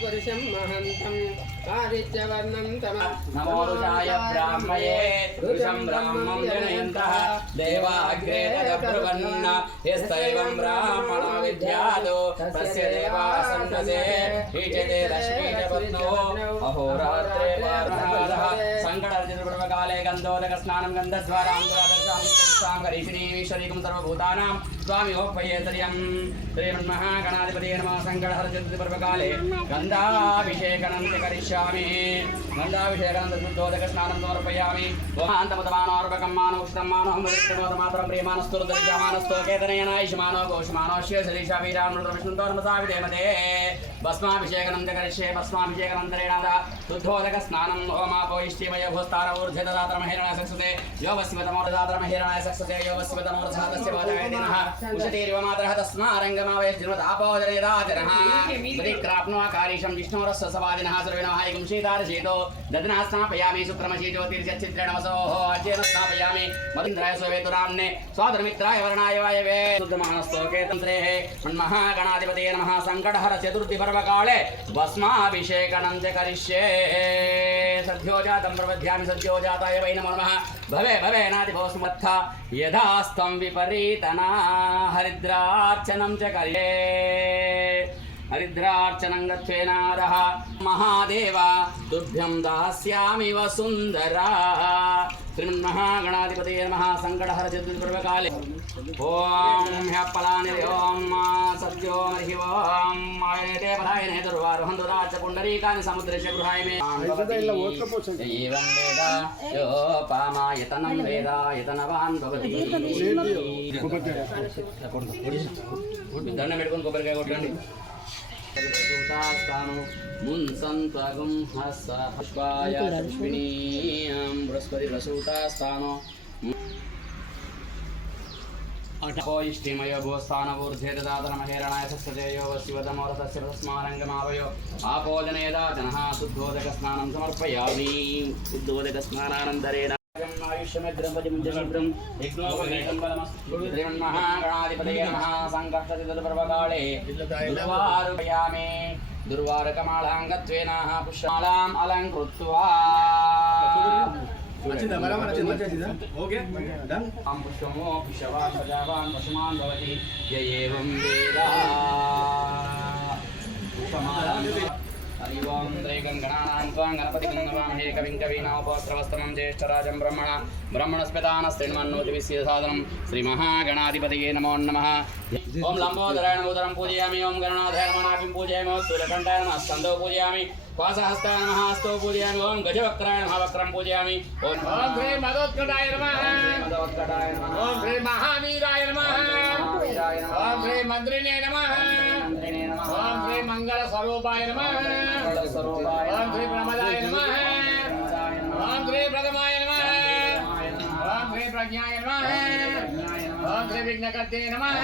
पुरुषं महन्तं आदित्यवर्णं नमो रुचाय ब्राह्मये ऋषं ब्रह्मं जनयन्तः देवाग्रे ब्रुवन्न यस्तैवं ब्राह्मणो विद्यातो तस्य देवा सन्नसे ईचते दशमीजपत्नो अहोरात्रे वारणादः सङ्कटर्जितपर्वकाले गन्धोदकस्नानं गन्धद्वारां गरीषिणीश्वरीकं सर्वभूतानां स्वामिहोपयेतर्यं श्रीमन्महागणाधिपतये नमः सङ्कटहरचतुर्थीपर्वकाले गन्धाभिषेकनं करिष्यामि गन्धाभिषेकं शुद्धोदकस्नानं समर्पयामि ओमान्तमतमानोर्वकं मानोष्णं मानोहमृष्टमात्रं प्रियमानस्तुर्दर्शमानस्तो केतनेन आयुष्मानो घोषमानोष्य सरीषा वीरामृतविष्णुतोर्मसाविदेमते भस्माभिषेकं करिष्ये भस्माभिषेकनन्तरेण शुद्धोदकस्नानं ओमापोयिष्टिमय भूस्तारवूर्ध्यदात्रमहिरणाय सक्षते यो वस्मितमोर्धात्रमहिरणाय सक्षते यो वस्मितमोर्धातस्य वादयदिनः उषतीरिव मातरः तस्मारङ्गमावयस्जिन्वतापोदरेदाचरः प्रतिक्राप्नोकारीशं विष्णोरस्य सवादिनः सर्वेणः एकं शीतारशीतो ददनः स्नापयामि शुक्रमशी ज्योतिर्यच्छिद्रेण वसोः अज्येन स्नापयामि मदिन्द्राय सोवेतुराम्ने स्वादरमित्राय वर्णाय वायवे शुद्धमानस्तोके तन्त्रेः मन्महागणाधिपतये नमः सङ्कटहर चतुर्थी पर्वकाले भस्माभिषेकनं च करिष्ये सद्योजातं प्रबध्यामि सद्योजाताय वै नमो नमः भवे भवे नादिभवस्मत्थ यथास्तं विपरीतना हरिद्रार्चनं च करिष्ये हरिद्रार्चनं गत्वेनादः महादेव तुभ्यं दास्यामि वसुन्धरा श्रीमन्महागणाधिपतये नमः सङ्कटहर चतुर्थीपर्वकाले ओम ह्यप्पलानि ओम सद्यो मर्हि ओम आयते परायणे दुर्वारोहं दुराच पुण्डरीकानि समुद्रेश गृहाय मे एवं वेद योपामायतनं वेद यतनवान् भवति దండం పెట్టుకొని కొబ్బరికాయ కొట్టండి मुंसन्त्वगुं हस पुष्पाय पुष्पिणीं बृहस्पति प्रसूतास्थानो अठोइष्टिमयो भूस्थानवूर्ध्ये ददातनमहेरणाय सत्सदेयो वशिवतमोरतस्य तस्मारङ्गमावयो आपोजनेदाजनः शुद्धोदकस्नानं समर्पयामि शुद्धोदकस्नानानन्तरेण श्रीमन्महागणाधिपतये नमः सङ्कटचतुर्थीपर्वकाले दुर्वारुपयामि दुर्वारकमालाङ्गत्वेन पुष्पमालाम् अलङ्कृत्वा पुष्पमो पुष्पवान् प्रजावान् पशुमान् भवति य एवं वेद हरि ओं त्रैकं गणानां त्वां गणपतिं नमामहे कविं कवीनामुपवस्त्रवस्त्रं ज्येष्ठराजं ब्रह्मणस्पदानस्त्रिण्मन्नोतिविश्यसाधनं श्रीमहागणाधिपतये नमो नमः ओं लम्बोदराय नमोदरं पूजयामि ओं गणनाथाय नमः नाभिं पूजयामि ओं सूर्यकण्ठाय नमः स्कन्दो पूजयामि पाशहस्ताय नमः हस्तो पूजयामि ओं गजवक्त्राय नमः वक्त्रं पूजयामि ओं श्री मदोत्कटाय नमः ओं श्री महावीराय नमः ओं श्री मन्त्रिणे नमः ओं श्री मंगलस्वरूपाय नमः ओं श्री प्रमदाय नमः ओं श्री प्रथमाय नमः ओं श्री प्रज्ञाय नमः ओं श्री विघ्नकर्ते नमः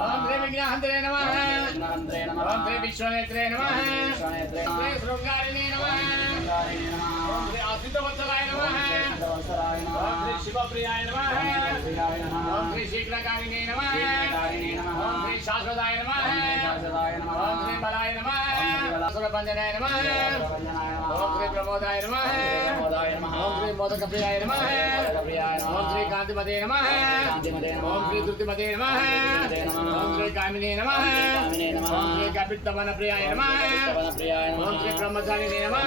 ओं श्री विघ्नहन्त्रे नमः ओं श्री विश्वनेत्रे नमः ओं श्री शृंगारिणे नमः ओं श्री आसितवत्सलाय नमः ओं श्री शिवप्रियाय नमः ओं श्री शीघ्रकारिणे नमः ओं श्री शाश्वताय नमः ओं श्री बलाय नमः सुरभञ्जनाय नमः ओं श्री प्रमोदाय नमः ओं श्री मोदकप्रियाय नमः ओं श्री कान्तिमते नमः ओं श्री धृतिमते नमः ओं श्री कामिने नमः ओं श्री कपित्तमनप्रियाय नमः ओं श्री ब्रह्मचारिणे नमः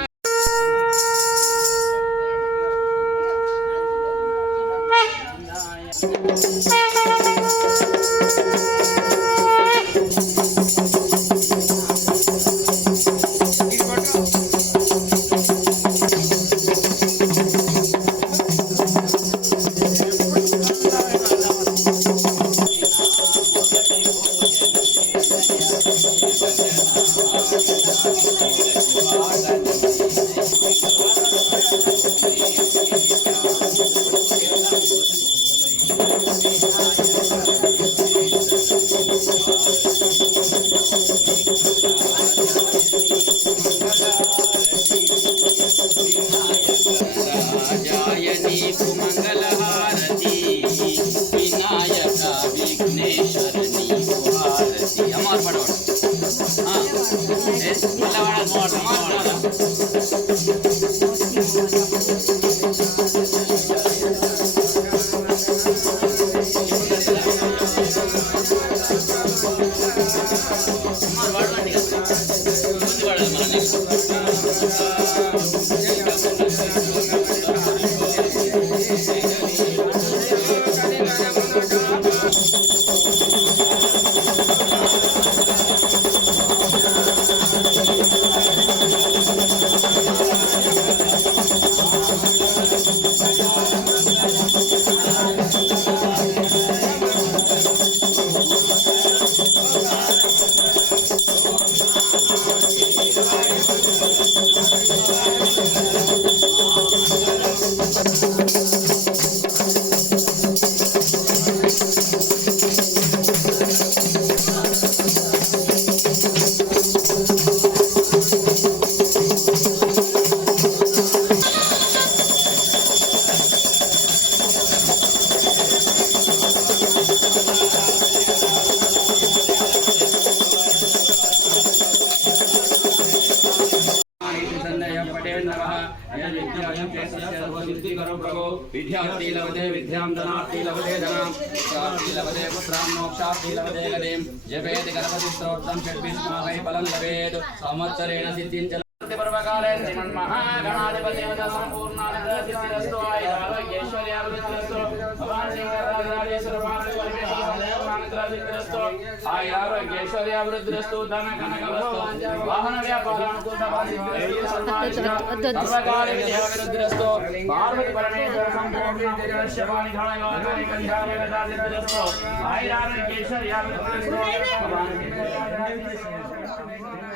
विद्यां धनार्थी लभते धनां प्राप्ति लभते पुत्रां मोक्षार्थी लभते गतिं जपेति गणपति स्तोत्रं षड्विष्माकै फलं लभेत् संवत्सरेण सिद्धिं च पर्वकाले श्रीमन्महागणाधिपतिं सम्पूर्णानन्दसिद्धिरस्तु आयुरारोग्यैश्वर्याभिवृद्धिरस्तु भगवान् शङ्कराचार्येश्वर परमेश्वरस्तु आयुरारोग्यैश्वर्याभिवृद्धिरस्तु धनकनकवस्तु वाहनव्यापारानुकूलसिद्धिरस्तु सर्वकाले विद्याभिवृद्धिरस्तु पार्वती परमेश्वर सम्पूर्णानन्दसिद्धिरस्तु आयुरारोग्यैश्वर्याभिवृद्धिरस्तु